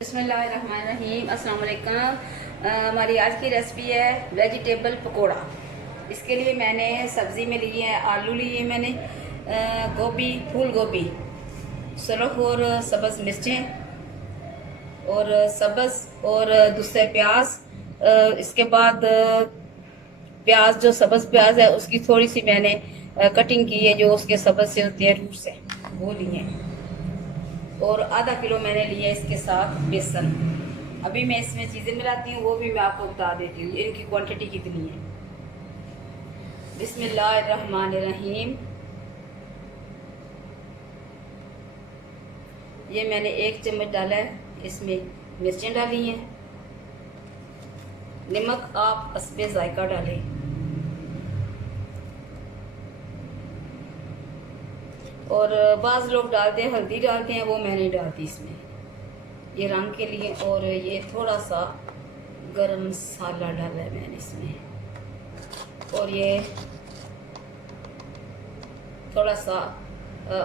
बिस्मिल्लाहिर्रहमानिर्रहीम। अस्सलाम वालेकुम। हमारी आज की रेसिपी है वेजिटेबल पकोड़ा। इसके लिए मैंने सब्ज़ी में लिए है, आलू लिए मैंने, गोभी, फूल गोभी, सरफ और सब्ज़ मिर्चें और सब्ज़ और दूसरे प्याज। इसके बाद प्याज, जो सब्ज़ प्याज है उसकी थोड़ी सी मैंने कटिंग की है, जो उसके सब्ज़ से होती है रूट से, वो लिए हैं। और आधा किलो मैंने लिया इसके साथ बेसन। अभी मैं इसमें चीज़ें मिलाती हूँ, वो भी मैं आपको बता देती हूँ इनकी क्वांटिटी कितनी है। बिस्मिल्लाहिर्रहमानिर्रहीम। ये मैंने 1 चम्मच डाला है, इसमें मिर्चें डाली हैं। नमक आप हस्बे जायका डालें। और बाज़ लोग डालते हैं, हल्दी डालते हैं, वो मैंने डाल दी इसमें ये रंग के लिए। और ये थोड़ा सा गरम मसाला डाला है मैंने इसमें, और ये थोड़ा सा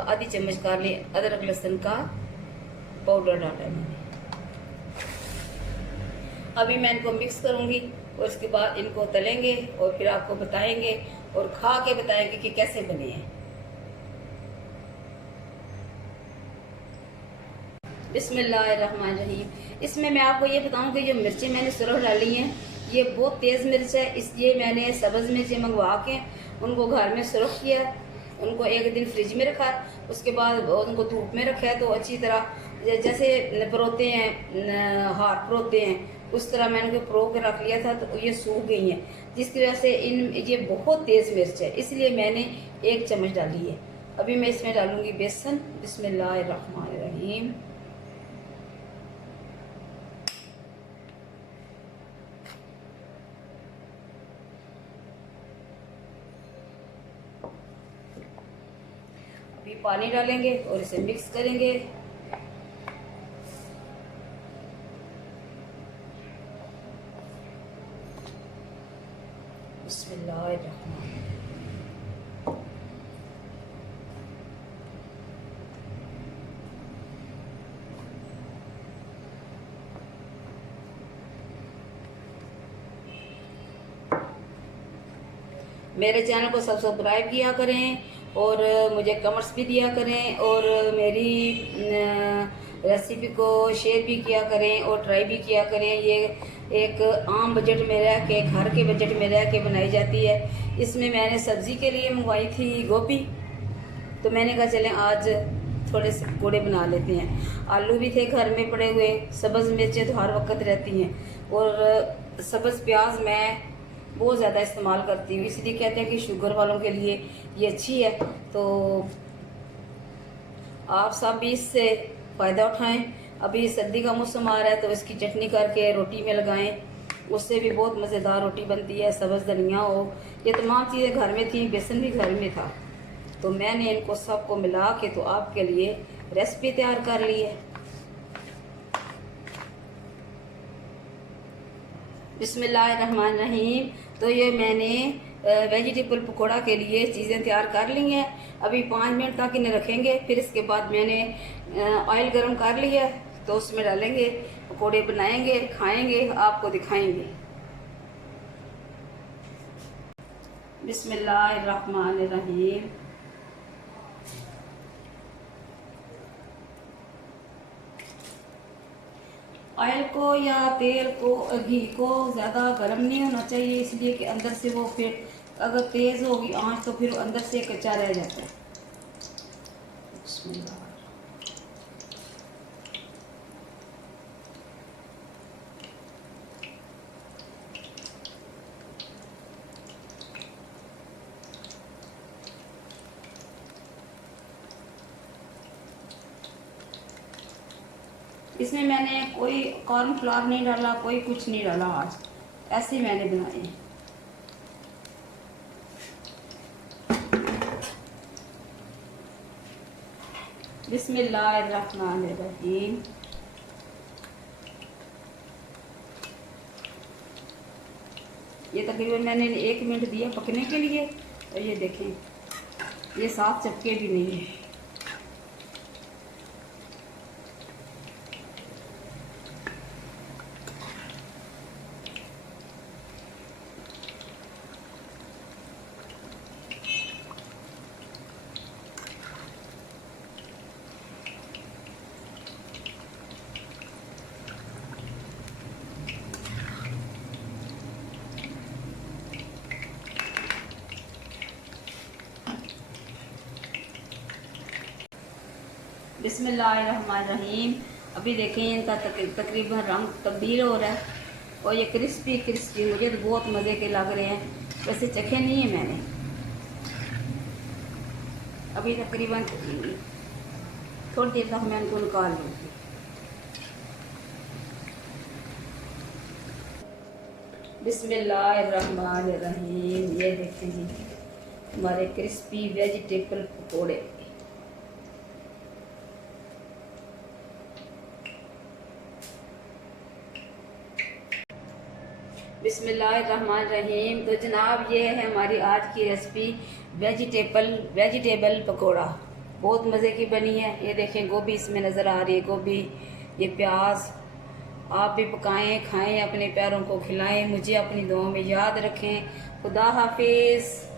आधी चम्मच काली अदरक लहसुन का पाउडर डाला है मैंने। अभी मैं इनको मिक्स करूंगी और इसके बाद इनको तलेंगे और फिर आपको बताएंगे और खा के बताएंगे कि कैसे बने हैं। बिस्मिल्लाहिर्रहमानिर्रहीम। इसमें मैं आपको ये बताऊं कि जो मिर्चें मैंने सुरख डाली हैं, ये बहुत तेज़ मिर्च है, इसलिए मैंने सब्ज़ मिर्चें मंगवा के उनको घर में सुरख किया, उनको 1 दिन फ्रिज में रखा, उसके बाद उनको धूप में रखा है। तो अच्छी तरह जैसे परोते हैं, हाथ परोते हैं, उस तरह मैंने उनको परो के रख लिया था, तो ये सूख गई हैं, जिसकी वजह से ये बहुत तेज़ मिर्च है, इसलिए मैंने 1 चम्मच डाली है। अभी मैं इसमें डालूंगी बेसन। बिस्मिल्लाहिर्रहमानिर्रहीम। अभी पानी डालेंगे और इसे मिक्स करेंगे। बिस्मिल्लाहिर्रहमानिर्रहीम। मेरे चैनल को सब्सक्राइब किया करें और मुझे कमेंट्स भी दिया करें और मेरी रेसिपी को शेयर भी किया करें और ट्राई भी किया करें। ये एक आम बजट में रह के, घर के बजट में रह के बनाई जाती है। इसमें मैंने सब्ज़ी के लिए मंगवाई थी गोभी, तो मैंने कहा चलें आज थोड़े से पकौड़े बना लेते हैं। आलू भी थे घर में पड़े हुए, सब्ज़ मिर्चें तो हर वक्त रहती हैं, और सब्ज़ प्याज मैं बहुत ज़्यादा इस्तेमाल करती हूँ, इसलिए कहते हैं कि शुगर वालों के लिए ये अच्छी है। तो आप सब भी इससे फ़ायदा उठाएं। अभी सर्दी का मौसम आ रहा है, तो इसकी चटनी करके रोटी में लगाएं, उससे भी बहुत मज़ेदार रोटी बनती है। सब्ज़ धनिया हो, ये तमाम चीज़ें घर में थी, बेसन भी घर में था, तो मैंने इनको सबको मिला के तो आपके लिए रेसिपी तैयार कर ली है। बिस्मिल्लाहिर्रहमानिर्रहीम। तो ये मैंने वेजिटेबल पकोड़ा के लिए चीज़ें तैयार कर ली हैं। अभी 5 मिनट तक इन्हें रखेंगे, फिर इसके बाद मैंने ऑयल गरम कर लिया है, तो उसमें डालेंगे, पकोड़े बनाएंगे, खाएंगे, आपको दिखाएंगे। बिस्मिल्लाहिर्रहमानिर्रहीम। ऑयल को या तेल को, घी को ज़्यादा गर्म नहीं होना चाहिए, इसलिए कि अंदर से वो फिर अगर तेज़ होगी आंच तो फिर अंदर से कच्चा रह जाता है। बिस्मिल्लाह। इसमें मैंने कोई कॉर्नफ्लावर नहीं डाला, कोई कुछ नहीं डाला, आज ऐसे ही मैंने बनाए हैं। बिस्मिल्लाहिर्रहमानिर्रहीम। ये तकरीबन मैंने 1 मिनट दिया पकने के लिए, और ये देखें ये साथ चपके भी नहीं है। बिस्मिल्लाहिर्रहमानिर्रहीम। अभी देखें इनका तकरीबन रंग तब्दील हो रहा है और ये क्रिस्पी क्रिस्पी मुझे तो बहुत मज़े के लग रहे हैं। वैसे चखे नहीं है मैंने अभी, तकरीबन थोड़ी देर तक मैं इनको निकाल लूँगी। बिस्मिल्लाहिर्रहमानिर्रहीम। ये देखें जी हमारे क्रिस्पी वेजिटेबल पकोड़े। बिस्मिल्लाहिर्रहमानिर्रहीम। तो जनाब ये है हमारी आज की रेसिपी वेजिटेबल पकोड़ा। बहुत मज़े की बनी है। ये देखें गोभी इसमें नज़र आ रही है, गोभी, ये प्याज। आप भी पकाएं, खाएं, अपने प्यारों को खिलाएं, मुझे अपनी दुआओं में याद रखें। खुदा हाफिज़।